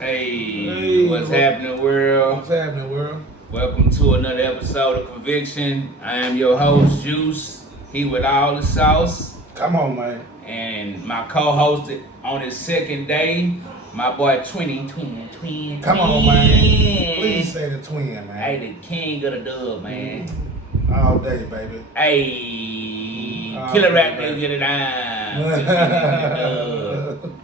Hey, what's happening, world? What's happening, world? Welcome to another episode of Conviction. I am your host, Juice. He with all the sauce. Come on, man. And my co-host on his second day, my boy Twin. Come on, man. Please say the twin, man. Hey, the king of the dub, man. All day, baby. Hey, All killer day, rap baby. nigga, get it down.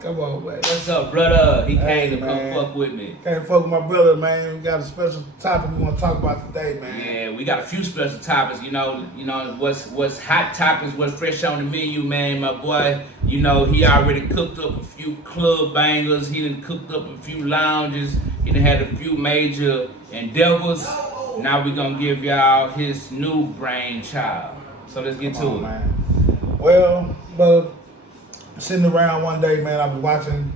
Come on, man. What's up, brother? He Hey, came to man. come fuck with me. Can't fuck with my brother, man. We got a special topic we want to talk about today, man. Yeah, we got a few special topics. You know what's hot topics, what's fresh on the menu, man. My boy, he already cooked up a few club bangers. He done cooked up a few lounges. He done had a few major endeavors. Now we gonna give y'all his new brainchild. So let's get to it, man. Well, but sitting around one day, man, I was watching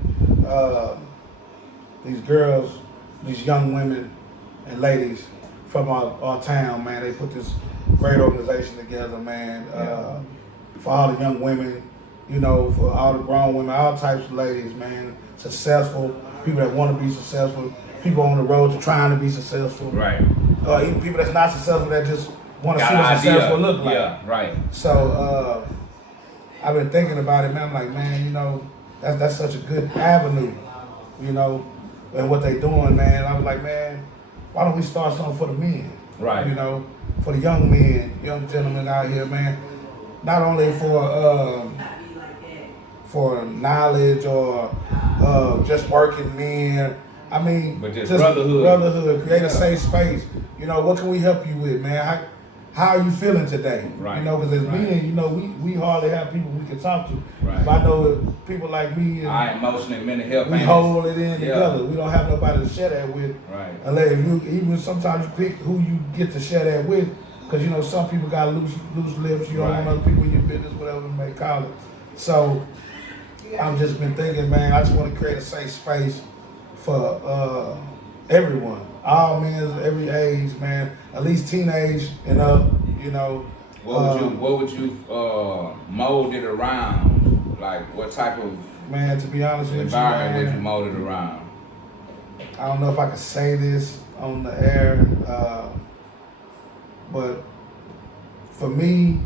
these girls, these young women and ladies from our town, man. They put this great organization together, man, for all the young women, for all the grown women, all types of ladies, man, successful, people that want to be successful, people on the road to trying to be successful. right? Even people that's not successful that just want to see what successful look like. Yeah, right. So I've been thinking about it, man. I'm like, man, that's such a good avenue, and what they doing, man. I was like, man, why don't we start something for the men? Right. For the young men, young gentlemen out here, man. Not only for knowledge or just working men. I mean, but just brotherhood. Brotherhood, create a safe space. What can we help you with, man? How are you feeling today? Right. Because as men, we hardly have people we can talk to. Right. But I know people like me, Our emotional and mental health. we hold it in together. We don't have nobody to share that with. Right. Unless even sometimes you pick who you get to share that with, because some people got loose lips. You don't want other people in your business, whatever you may call it. So I've just been thinking, man. I just want to create a safe space for everyone, all men, every age, man. At least teenage and up. What would you mold it around? Like what type of man? To be honest with you, environment man, would you mold it around? I don't know if I can say this on the air, but for me,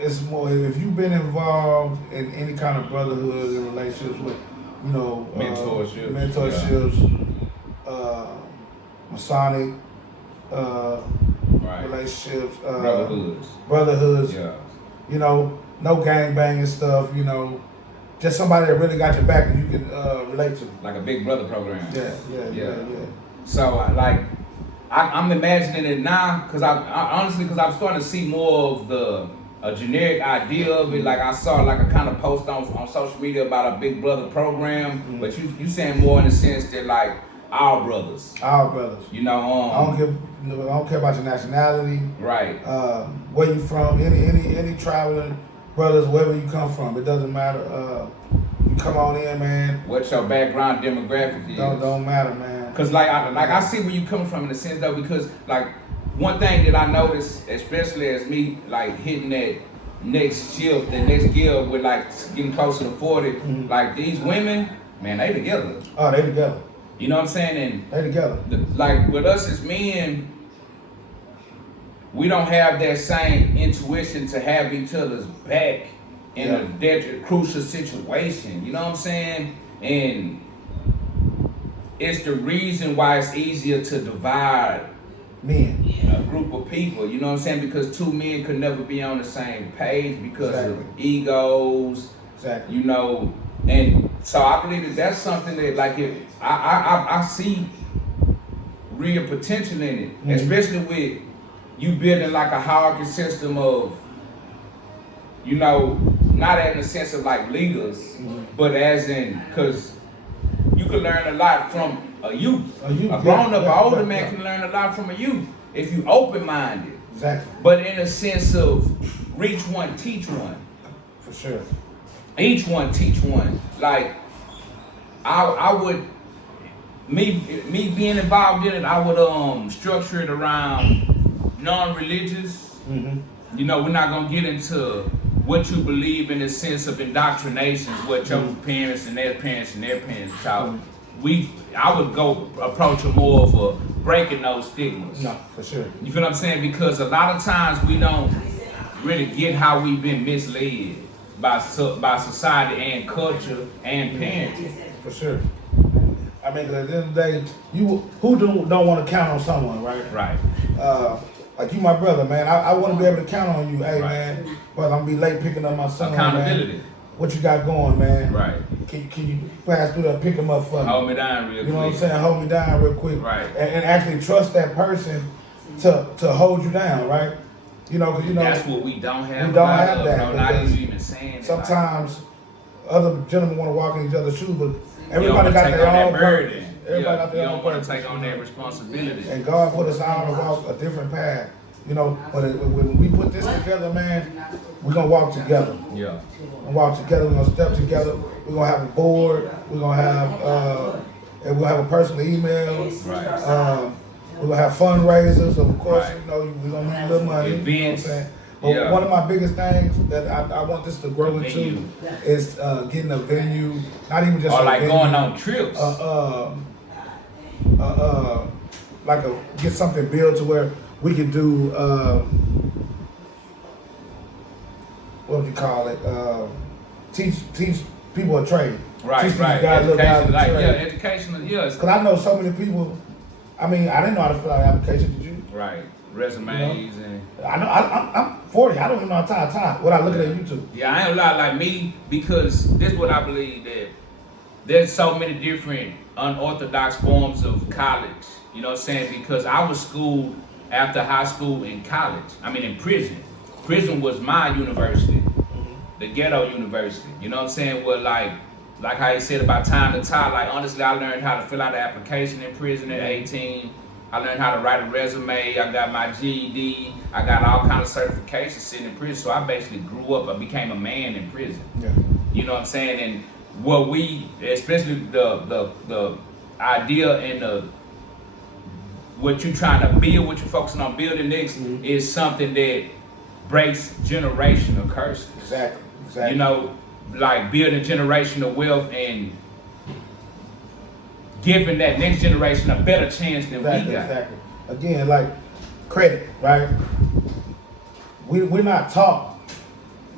it's more if you've been involved in any kind of brotherhood and relationships with, mentorships, Masonic relationships, brotherhoods. Yeah. No gang banging stuff. Just somebody that really got your back and you can relate to. Like a Big Brother program. Yeah. So I'm imagining it now because I honestly I'm starting to see more of a generic idea of it. Like I saw like a kind of post on social media about a Big Brother program, but you saying more in the sense that like our brothers. Our brothers. I don't care about your nationality. Right. Where you from? Any traveling brothers, wherever you come from, it doesn't matter. You come on in, man. What your background demographic is. Don't matter, man. Cause I see where you coming from in the sense though, because like one thing that I noticed, especially as me like hitting that next shift, the next gear with like getting closer to 40, like these women, man, they together. Oh, they together. You know what I'm saying? And they together. Like with us as men, we don't have that same intuition to have each other's back in a crucial situation. You know what I'm saying? And it's the reason why it's easier to divide men, a group of people. You know what I'm saying? Because two men could never be on the same page because of egos. Exactly. And so I believe that's something that like I see real potential in it, especially with you building like a hierarchy system of, not in the sense of like leaders, but as in, because you can learn a lot from a youth. A grown up, an older man can learn a lot from a youth if you open-minded. Exactly. But in a sense of reach one, teach one. For sure. Each one teach one. Like I would, me being involved in it, I would structure it around non-religious. We're not gonna get into what you believe in the sense of indoctrinations, what your parents and their parents taught. I would go approach it more of a breaking those stigmas. No, for sure. You feel what I'm saying? Because a lot of times we don't really get how we've been misled by society and culture and parenting. For sure. I mean, 'cause at the end of the day, who don't want to count on someone, right? Right. Like you, my brother, man. I want to be able to count on you. Hey, Right. man, but I'm gonna be late picking up my son. Accountability. Man. What you got going, man? Right. Can you pass through there, pick him up for me? Hold me down real quick. You know what I'm saying? Hold me down real quick. Right. And actually trust that person to hold you down, right? You know, 'cause that's what we don't have. We don't have that. No, not even saying it. Sometimes other gentlemen want to walk in each other's shoes, but everybody everybody got their own burden. Everybody got their you own don't want purpose. to take on that responsibility. And God put us out to walk a different path. You know, when we put this together, man, we're gonna walk together. Yeah. We're gonna walk together. We're gonna step together. We're gonna have a board. We're gonna have and we'll have a personal email. Right. We're gonna have fundraisers. Of course, Right. you know, we're gonna need a little money. Events. You know what I'm saying? But Yeah. one of my biggest things that I want this to grow into Venue. is getting a venue. Not even just Or a like venue. going on trips. Get something built to where we can do what do you call it? Teach people a trade. Right, Teach these right. guys, little guys Education, a like, trade. yeah, educational, yes. Cause I know so many people. I mean, I didn't know how to fill out an application. Did you? Right. Resumes and I know. I'm 40. I don't even know how to tie. What I look at YouTube. yeah, I ain't a lot like me because this is what I believe that there's so many different unorthodox forms of college. You know what I'm saying? Because I was schooled after high school and college. I mean, in prison. Prison was my university, the ghetto university. You know what I'm saying? Well, like how you said about time to tie. Like honestly, I learned how to fill out an application in prison at 18. I learned how to write a resume. I got my GED. I got all kind of certifications sitting in prison. So I basically grew up. I became a man in prison. Yeah. You know what I'm saying? And what we, especially the idea and what you're trying to build, what you're focusing on building next, is something that breaks generational curses. Exactly. You know, like building generational wealth and giving that next generation a better chance than we got. Exactly. Again, like credit, right? We're not taught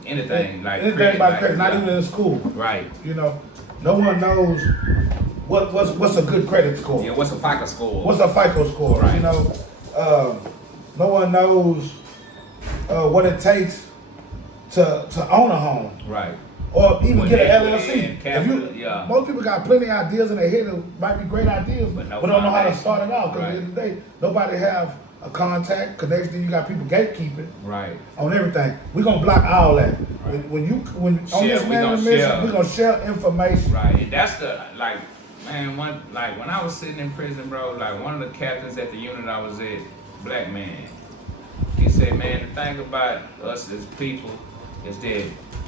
Anything like anything about credit, like, not yeah. even in school. Right. You know, no one knows what's a good credit score. Yeah, what's a FICO score? What's a FICO score? Right. You know, no one knows what it takes to own a home. Right. Or even Well, get an yeah, LLC. capital, yeah. Most people got plenty of ideas in their head that might be great ideas, but no don't know how to foundation. start it out. Because Right. at the end of the day, nobody have a contact connection. You got people gatekeeping Right. on everything. We're gonna block all that. Right. When on Share, this we man gonna mission, share. we're gonna share information. Right. And that's the man, when I was sitting in prison, bro, like one of the captains at the unit I was at, black man, he said, man, the thing about us as people is that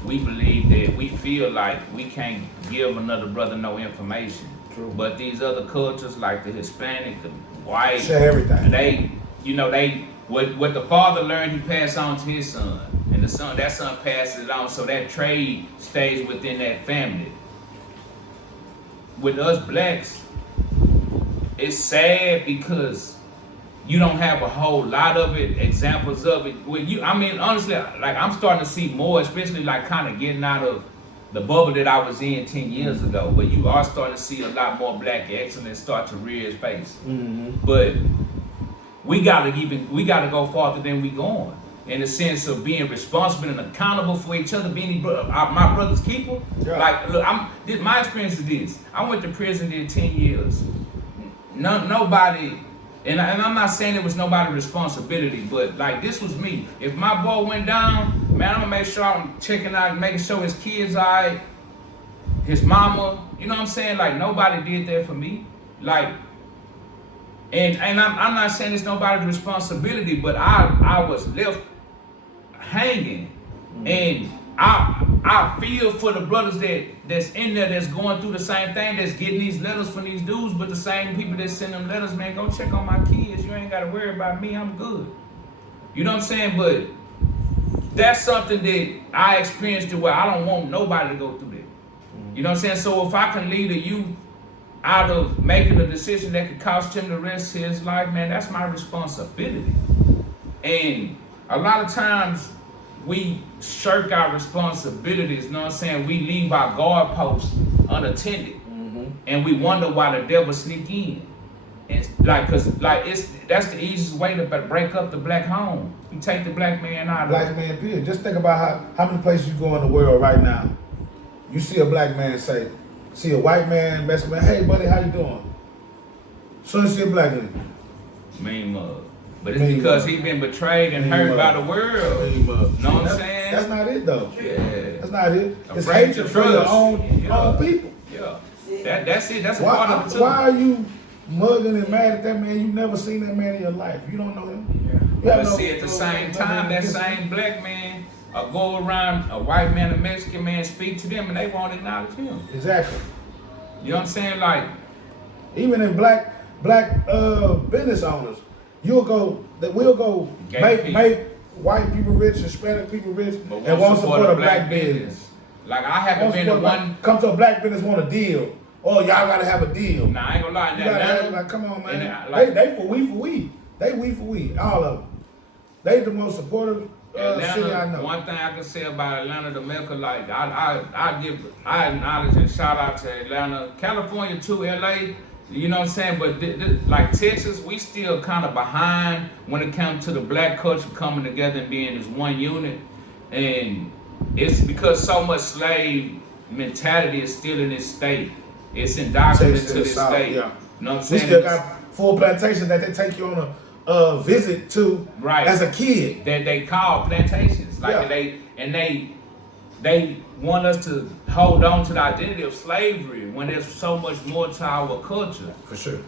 we believe that we feel like we can't give another brother no information. True. But these other cultures like the Hispanic, the white, Share everything. what the father learned, he passed on to his son. And that son passes it on, so that trade stays within that family. With us blacks, it's sad because you don't have a whole lot of it, examples of it. Honestly, like I'm starting to see more, especially like kind of getting out of the bubble that I was in 10 years ago, but you are starting to see a lot more black excellence start to rear its face. But we gotta go farther than we going. In the sense of being responsible and accountable for each other, being my brother's keeper. Yeah. Like, look, my experience is this. I went to prison, did 10 years. Nobody, and I'm not saying it was nobody's responsibility, but like this was me. If my boy went down, man, I'm gonna make sure I'm checking out, making sure his kids all right, his mama, you know what I'm saying? Like nobody did that for me. Like, and I'm not saying it's nobody's responsibility, but I was left hanging, and I feel for the brothers that's in there that's going through the same thing, that's getting these letters from these dudes, but the same people that send them letters, man, go check on my kids. You ain't gotta worry about me. I'm good. You know what I'm saying? But that's something that I experienced to where I don't want nobody to go through that. You know what I'm saying? So if I can lead a youth out of making a decision that could cost him the rest of his life, man, that's my responsibility. And a lot of times we shirk our responsibilities, you know what I'm saying? We leave our guard posts unattended. And we wonder why the devil sneak in. And that's the easiest way to break up the black home. You take the black man out of Black man period. Just think about how many places you go in the world right now. You see a black man see a white man, Mexican man, hey buddy, how you doing? So you see a black man. Mean mug. But it's because he been betrayed and hurt by the world. You know what I'm saying? That's not it though. Yeah. That's not it. It's hatred for your own people. Yeah. That's it. That's a part of it too. Why are you mugging and mad at that man? You never seen that man in your life. You don't know him. But see, at the same time, that same black man go around a white man, a Mexican man, speak to them, and they won't acknowledge him. Exactly. You know what I'm saying? Like, even in black business owners, we'll go make white people rich, Hispanic people rich, and won't support a black business. Like, I haven't been to one. Come to a black business, want a deal. Oh, y'all gotta have a deal. Nah, I ain't gonna lie. Like, come on, man. They for we. They we for we. All of them. They the most supportive city I know. One thing I can say about Atlanta, the Mecca, like I acknowledge and shout out to Atlanta, California too, LA. You know what I'm saying? But like Texas, we still kind of behind when it comes to the black culture coming together and being this one unit. And it's because so much slave mentality is still in this state. It's indoctrinated to this state. Yeah. You know what I'm saying? We still got full plantations that they take you on a visit to as a kid. That they call plantations. Like they want us to hold on to the identity of slavery when there's so much more to our culture. For sure.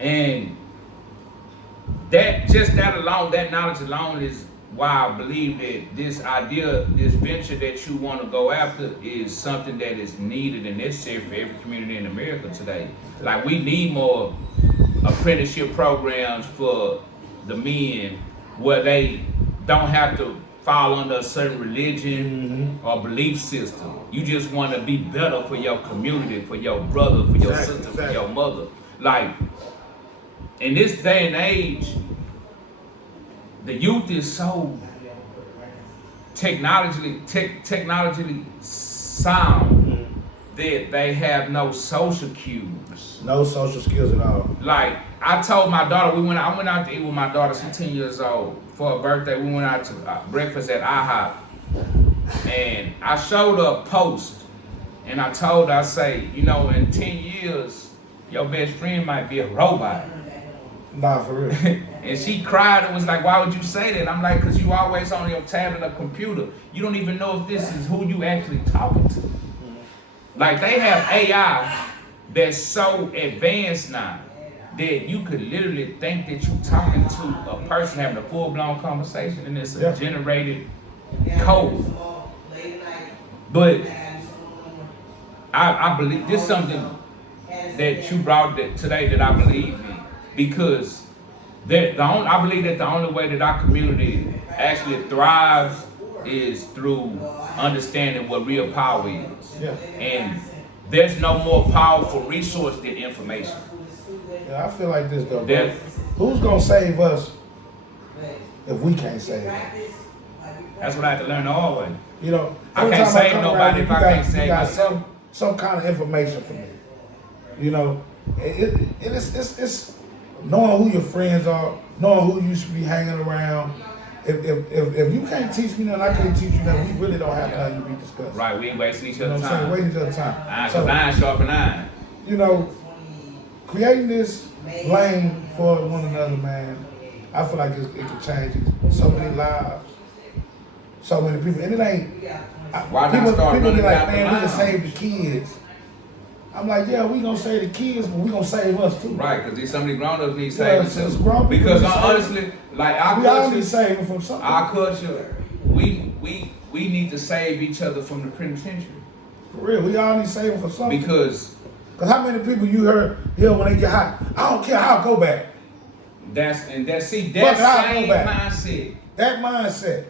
And that knowledge alone is why I believe that this idea, this venture that you want to go after is something that is needed and necessary for every community in America today. Like, we need more apprenticeship programs for the men where they don't have to fall under a certain religion or belief system. You just want to be better for your community, for your brother, for your sister, for your mother. Like, in this day and age, the youth is so technologically sound that they have no social cues. No social skills at all. Like, I told my daughter, I went out to eat with my daughter, she's 10 years old. For her birthday, we went out to breakfast at IHOP. And I showed her a post. And I told her, I say, you know, in 10 years, your best friend might be a robot. Nah, for real. And she cried and was like, why would you say that? I'm like, because you always on your tablet or computer. You don't even know if this is who you actually talking to. Like, they have AI that's so advanced now that you could literally think that you're talking to a person having a full-blown conversation, and it's a generated code. But I believe this is something that you brought today that I believe in, because I believe that the only way that our community actually thrives is through understanding what real power is. Yeah. And there's no more powerful resource than information. Yeah, I feel like this though, bro. Who's gonna save us if we can't save them? That's what I had to learn the hard way. You know, I can't save nobody if I can't save myself. Some kind of information for me. You know, it's knowing who your friends are, knowing who you should be hanging around. If you can't teach me nothing, I can't teach you nothing. We really don't have nothing to be discussed. Right, we ain't wasting each other's time. Wasting each other's time. Iron sharpen iron. You know, creating this lane for one another, man, I feel like it could change so many lives, so many people. And it ain't, people be like, man, we can save the kids. I'm like, yeah, we gonna save the kids, but we gonna save us too. Right, because some of the grown-ups need saving too. Because honestly, like our culture, we all need saving from something. Our culture, we need to save each other from the penitentiary. For real, we all need saving for something. Because how many people you hear when they get hot? I don't care, I'll go back. That same mindset. That mindset.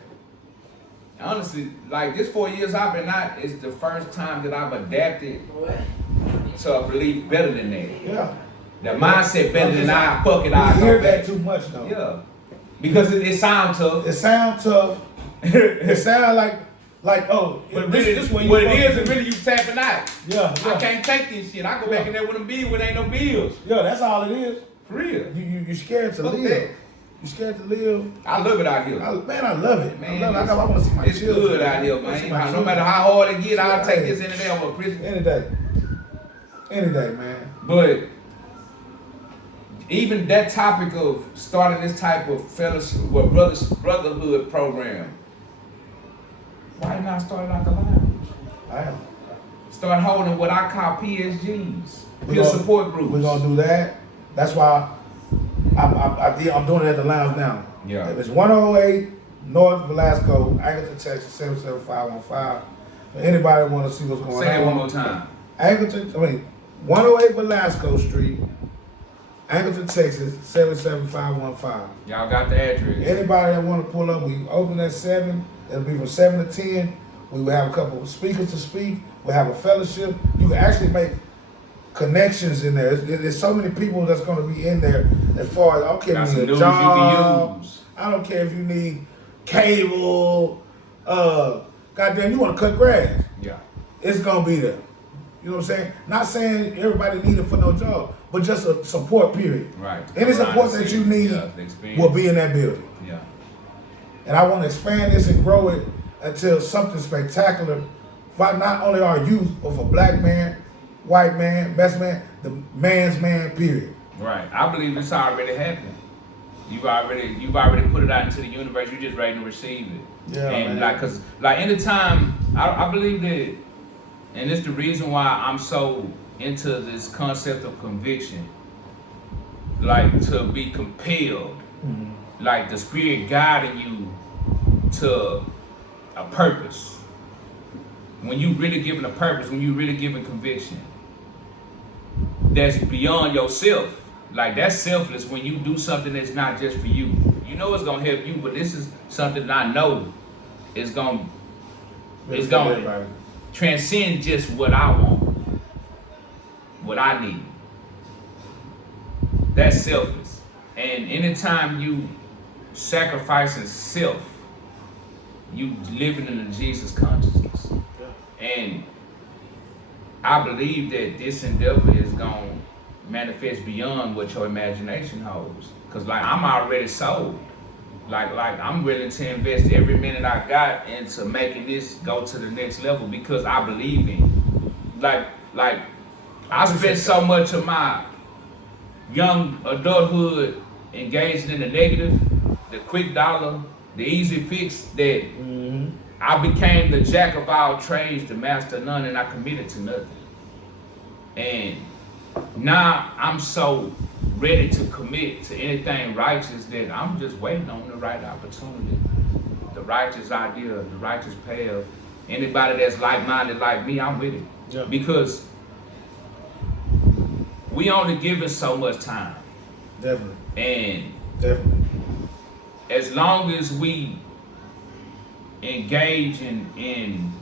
Honestly, like this 4 years I've been out is the first time that I've adapted to a belief better than that. Yeah. The mindset better than I fuck it. You I hear go that back. too much though. Yeah, because it sounds tough. It sounds tough. It sounds like oh, But this really, this way what you it is, supposed to really you tapping out. Yeah, I can't take this shit. I go back in there with them bills when ain't no bills. Yeah, that's all it is. For real. You scared to Fuck live. that. You scared to live. I love it out here. Man, I love it. Man, I love it. I want to see my it's children. good out here, I wanna see my man. No children. matter how hard it get, I'll take Hey. this any day over prison. Any day. Any day, man. But even that topic of starting this type of fellowship, well, brotherhood program, why not start it out the lounge? I am. Start holding what I call PSGs, We're peer gonna- support groups. We're gonna do that. That's why I'm doing it at the lounge now. Yeah. If it's 108 North Velasco, Anchorton, Texas 77515. For anybody want to see what's going on? Say that one more time. Anchorton, 108 Velasco Street, Anchorton, Texas 77515. Y'all got the address. Anybody that want to pull up, we open at 7. It'll be from 7 to 10. We will have a couple of speakers to speak. We'll have a fellowship. You can actually make connections in there. There's so many people that's going to be in there as far as, I don't care Got if you some need a news job. you can use. I don't care if you need cable. Goddamn, you want to cut grass. Yeah. It's going to be there. You know what I'm saying? Not saying everybody need it for no job, but just a support period. Right. Any support Around that the you city. need Yeah, the experience. will be in that building. Yeah. And I want to expand this and grow it until something spectacular for not only our youth, but for black man, white man, best man, the man's man, period. Right. I believe it's already happening. You've already put it out into the universe. You're just ready to receive it. Yeah, and man. cause anytime I believe that, and it's the reason why I'm so into this concept of conviction, like to be compelled, like the spirit guiding you to a purpose. When you really given a purpose, when you really given conviction, that's beyond yourself. Like that's selfless when you do something that's not just for you. You know it's gonna help you, but this is something that I know is gonna transcend just what I want, what I need. That's selfless. And anytime you sacrificing self, you living in the Jesus consciousness. And I believe that this endeavor is going to manifest beyond what your imagination holds. Because like I'm already sold. Like I'm willing to invest every minute I got into making this go to the next level because I believe in. Like I spent so much of my young adulthood engaged in the negative, the quick dollar, the easy fix that I became the jack of all trades, the master of none, and I committed to nothing. And now I'm so ready to commit to anything righteous that I'm just waiting on the right opportunity, the righteous idea, the righteous path. Anybody that's like-minded like me, I'm with it. Yeah. Because we only given so much time. Definitely. And Definitely. as long as we engage in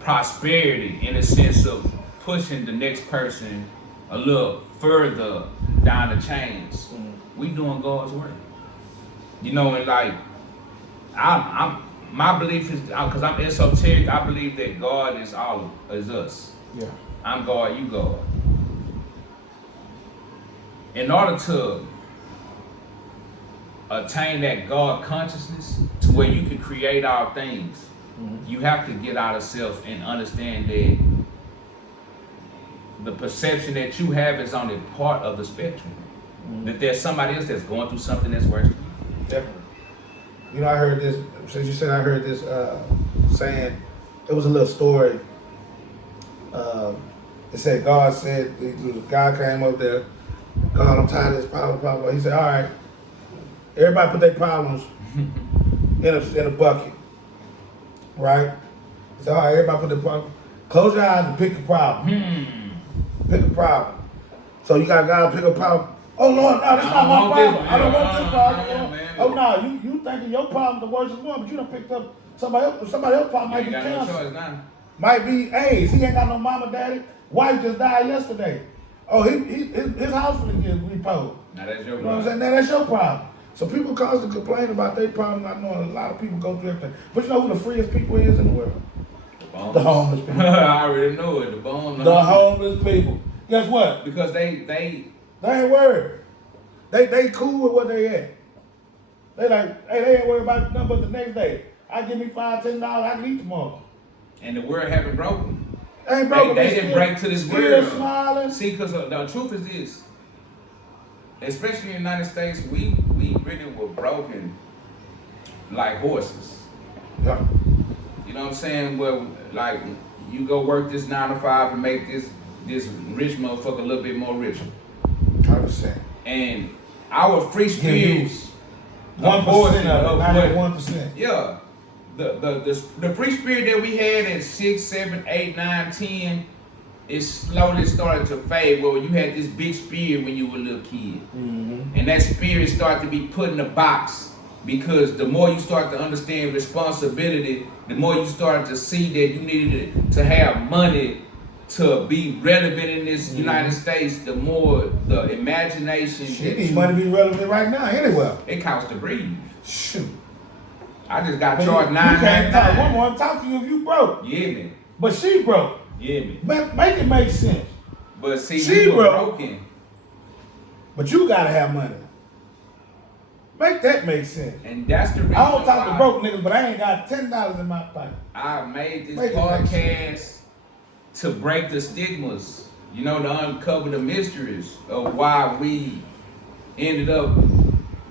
prosperity in a sense of pushing the next person a little further down the chains, we doing God's work. You know, and like I'm my belief is because I'm esoteric. I believe that God is us. Yeah. I'm God, you God. In order to attain that God consciousness to where you can create all things, you have to get out of self and understand that the perception that you have is only part of the spectrum. That there's somebody else that's going through something that's worse than you. Definitely. You know, I heard this, since you said I heard this saying, it was a little story. It said, God came up there, God, I'm tired of this problem. He said, all right, everybody put their problems in a bucket, right? He said, all right, everybody put their problem. Close your eyes and pick a problem. Pick a problem. So you got a guy to pick a problem. Oh Lord, no, that's not my problem. I don't want this problem. Oh no, you thinking your problem the worst one, but you done picked up somebody else's problem might be cancer. Now. Might be AIDS. He ain't got no mama, daddy. Wife just died yesterday. Oh, his house finna get repoed. Now that's your You know what I'm saying? Now that's your problem. So people constantly complain about their problem, not knowing a lot of people go through everything. But you know who the freest people is in the world? The homeless people. I already know it. The homeless people. Guess what? Because they ain't worried. They cool with what they at. They like, hey, they ain't worried about nothing but the next day. I give me $5, $10, I can eat tomorrow. And the world haven't broken. Ain't broken. They didn't break to this still world. Smiling. See, because the truth is this. Especially in the United States, we really were broken like horses. Yeah. You know what I'm saying? Well, like, you go work this 9 to 5 and make this rich motherfucker a little bit more richer. 100%. And our free spirit, 1% of it, not even 1%. Yeah. The free spirit that we had at 6, 7, 8, 9, 10 is slowly started to fade. Well, you had this big spirit when you were a little kid. Mm-hmm. And that spirit started to be put in a box because the more you start to understand responsibility, the more you start to see that you needed to have money to be relevant in this United States, the more the imagination. Shit, need money to be relevant right now anywhere. It costs to breathe. Shoot. I just got charged $9.99. You can't talk. One more talk to you if you broke. Yeah, man. But she broke. Yeah, man. Make it make sense. But see, she we were broke. broken. But you gotta have money. Make that make sense. And that's the reason I don't talk why to broke niggas, but I ain't got $10 in my pocket. I made this podcast to break the stigmas, you know, to uncover the mysteries of why we ended up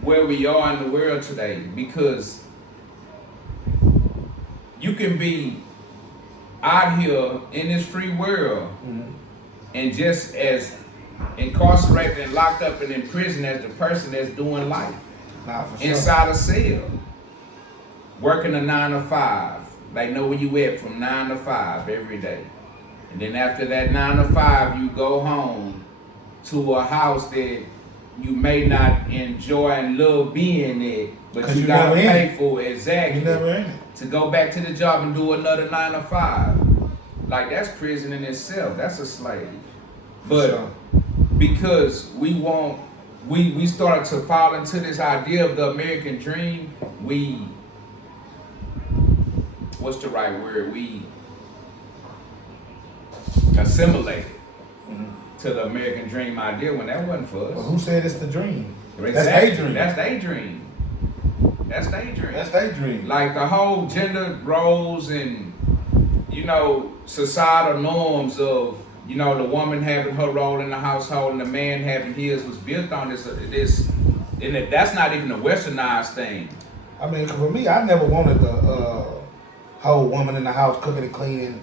where we are in the world today. Because you can be out here in this free world and just as incarcerated and locked up and in prison as the person that's doing life inside a cell, working a 9 to 5. They know where you at from 9 to 5 every day. And then after that 9 to 5, you go home to a house that you may not enjoy and love being in, but you gotta pay for it. Exactly. You never in it. To go back to the job and do another 9 to 5. Like, that's prison in itself. That's a slave. But because we started to fall into this idea of the American dream, what's the right word? We assimilated to the American dream idea when that wasn't for us. Well, who said it's the dream? Exactly. That's their dream. That's their dream. That's their dream. That's their dream. Like the whole gender roles and, you know, societal norms of, you know, the woman having her role in the household and the man having his was built on this and that's not even a westernized thing. I mean, for me, I never wanted the whole woman in the house cooking and cleaning,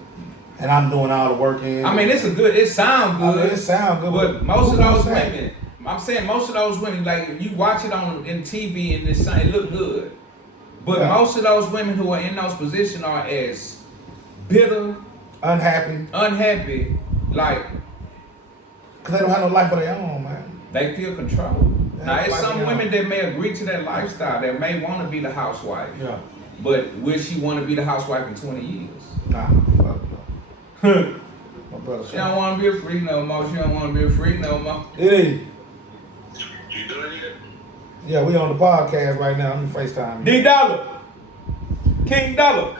and I'm doing all the work. I mean, it sounds good. I mean, it sounds good, but most of those women, I'm saying most of those women, like you watch it in TV and it look good. But most of those women who are in those positions are as bitter, unhappy, like, because they don't have no life of their own, man. They feel control. Now, it's some women that may agree to that lifestyle, that may want to be the housewife. Yeah. But will she want to be the housewife in 20 years? Nah, fuck no. My brother, she don't want to be a freak no more. She don't want to be a freak no more. It is. You doing it? Yeah, we on the podcast right now. Let me FaceTime you. D-Dollar. King Dollar.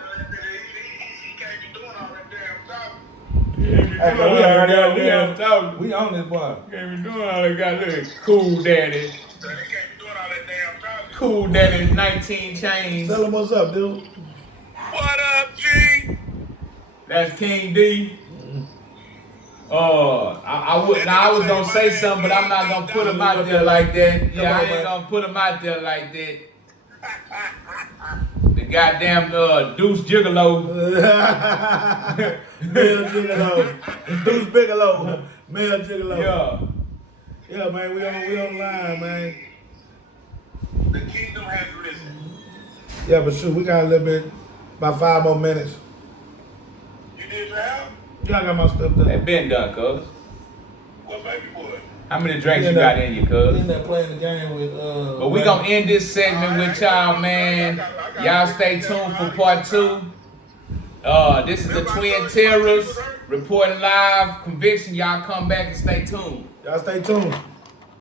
Hey, man, we on this boy. Can't be doing all that goddamn cool daddy. Cool daddy 19 chains. Tell him what's up, dude. What up, G? That's King D. I was gonna say something, but I'm not gonna put him out there like that. Yeah, I ain't gonna put him out there like that. The goddamn Deuce Gigolo. Male Gigolo. Deuce Bigelow. Male Gigolo. Yeah. Yeah, man, we on line, man. The kingdom has risen. Yeah, but shoot, we got a little bit, about 5 more minutes. You did well? Yeah, I got my stuff done. That been done, cuz. What, baby boy? How many drinks you got in you, cuz? We end up playing the game with, But we gonna end this segment with y'all, man. Y'all stay tuned for part 2. This is the Twin Terrors reporting live. Conviction. Y'all come back and stay tuned. Y'all stay tuned.